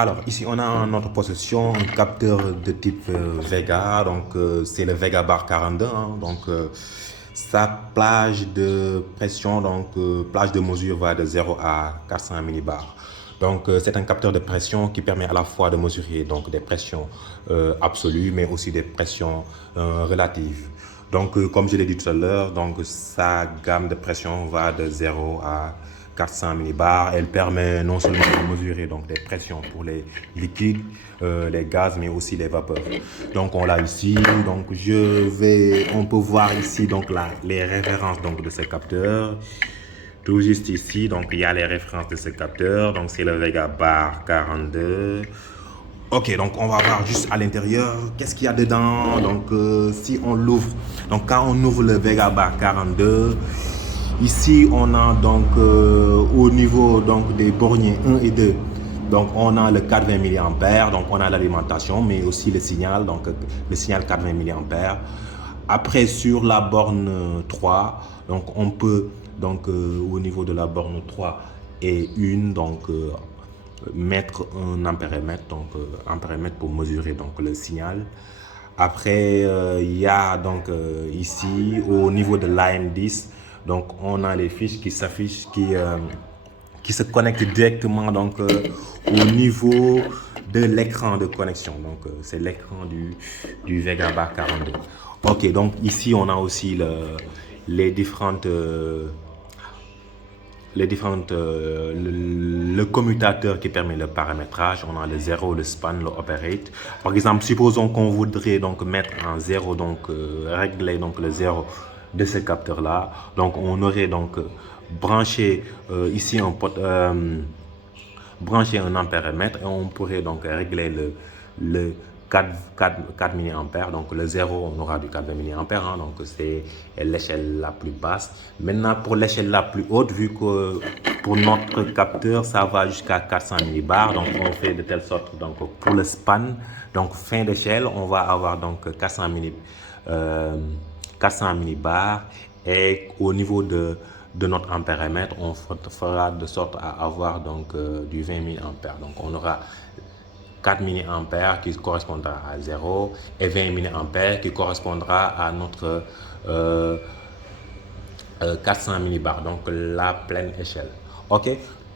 Alors, ici, on a en notre possession un capteur de type Vega. Donc, c'est le Vega Bar 42. Hein. Donc, sa plage de pression, donc plage de mesure va de 0 à 400 millibars. Donc, c'est un capteur de pression qui permet à la fois de mesurer donc, des pressions absolues, mais aussi des pressions relatives. Donc, comme je l'ai dit tout à l'heure, donc sa gamme de pression va de 0 à 400 millibars. Elle permet non seulement de mesurer donc des pressions pour les liquides, les gaz, mais aussi les vapeurs. Donc, on l'a ici. Donc, on peut voir ici donc les références donc de ce capteur. Tout juste ici, donc il y a les références de ce capteur. Donc, c'est le Vega Bar 42. Ok, donc on va voir juste à l'intérieur qu'est-ce qu'il y a dedans. Donc si on l'ouvre, donc quand on ouvre le Vega Bar 42, ici on a donc au niveau donc des borniers 1 et 2, donc on a le 420 mA, donc on a l'alimentation, mais aussi le signal, donc le signal 420 mA. Après sur la borne 3, donc on peut donc au niveau de la borne 3 et 1, donc mettre un ampéromètre, donc ampéromètre pour mesurer donc le signal. Après, il y a donc ici au niveau de l'AN10, donc on a les fiches qui s'affichent, qui se connectent directement donc au niveau de l'écran de connexion. Donc c'est l'écran du Vega Bar 42. Ok, donc ici on a aussi les différentes le commutateur qui permet le paramétrage. On a le 0, le span, le operate. Par exemple, supposons qu'on voudrait donc mettre en 0, donc régler donc le 0 de ce capteur là. Donc on aurait donc branché ici un brancher un ampéromètre et on pourrait donc régler le 4 mA. Donc le 0, on aura du 4 mA, hein, donc c'est l'échelle la plus basse. Maintenant, pour l'échelle la plus haute, vu que pour notre capteur, ça va jusqu'à 400 millibars, donc on fait de telle sorte, donc pour le span, donc fin d'échelle, on va avoir donc 400 millibars et au niveau de notre ampéromètre, on fera de sorte à avoir donc du 20 mA. Donc on aura 4 mA qui correspondra à 0 et 20 mA qui correspondra à notre 400 millibars, donc la pleine échelle. Ok,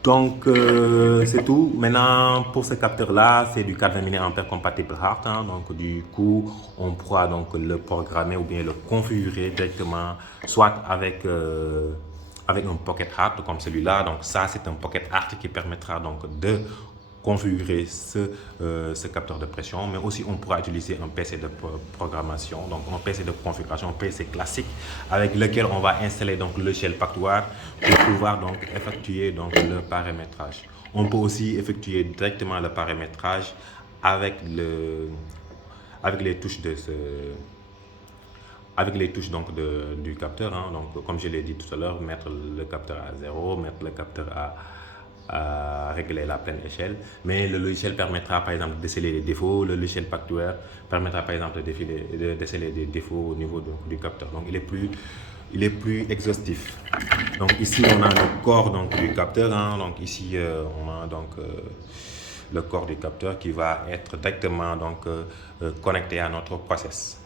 donc c'est tout. Maintenant pour ce capteur là, c'est du 420 mA compatible hard, hein, donc du coup on pourra donc le programmer ou bien le configurer directement, soit avec un pocket hard comme celui-là. Donc ça c'est un pocket hard qui permettra donc de configurer ce capteur de pression, mais aussi on pourra utiliser un PC de programmation, donc un PC de configuration, un PC classique avec lequel on va installer donc le shell pactoire pour pouvoir donc effectuer donc le paramétrage. On peut aussi effectuer directement le paramétrage avec les touches du capteur, hein. Donc comme je l'ai dit tout à l'heure, mettre le capteur à 0, mettre le capteur à régler la pleine échelle, mais le logiciel permettra par exemple de déceler les défauts. Le logiciel pactoire permettra par exemple de déceler des défauts au niveau du capteur, donc il est plus exhaustif. Donc ici on a le corps donc du capteur, hein. Donc ici on a donc le corps du capteur qui va être directement donc connecté à notre process.